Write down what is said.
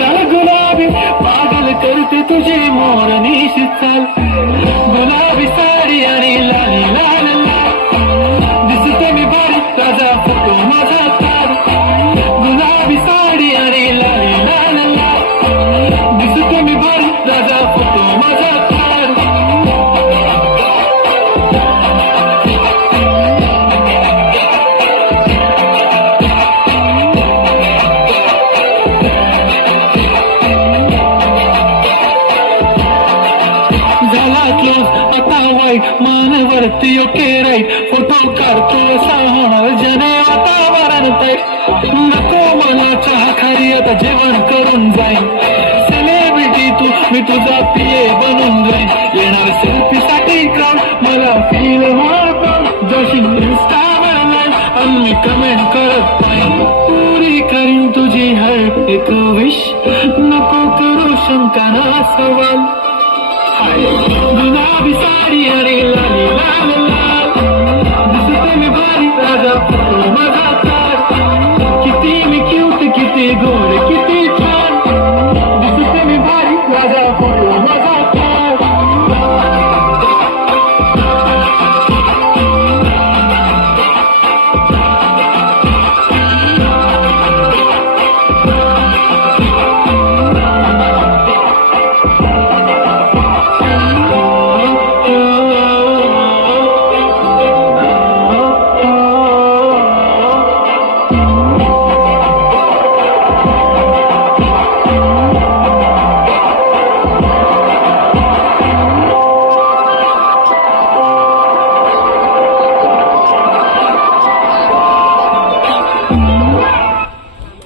लाल गुलाबी पागल करते तुझे मोरनीश चाल, गुलाबी साडी आणि लाली लाल लाल दिसते मी भारी राजा फोटो माझा तार, गुलाबी साडी आणि लाली लाल लाल दिसते मी भारी राजा फोटो माझा तार. झाला क्लोज आता वाईट मानवरती ओके राईट, फोटो काढतो असा होणार जने वातावरण ताईट, नको मला चहा खारी आता जेवण करून जाईन, सेलिब्रिटी तू मी तुझा पिये बनून जाईन, येणार सेल्फी साठी क्राऊड मला फील होतो जशी इंस्टावर लाईव्ह आणि मी कमेंट करत नाही, पुरी करीन तुझी हर एक विश, नको करू शंका ना सवाल. गुलाबी साडी आणि लाली लाल लाल दिसते मी भारी राजा फोटो माझा तार, किती मी क्यूट किती गो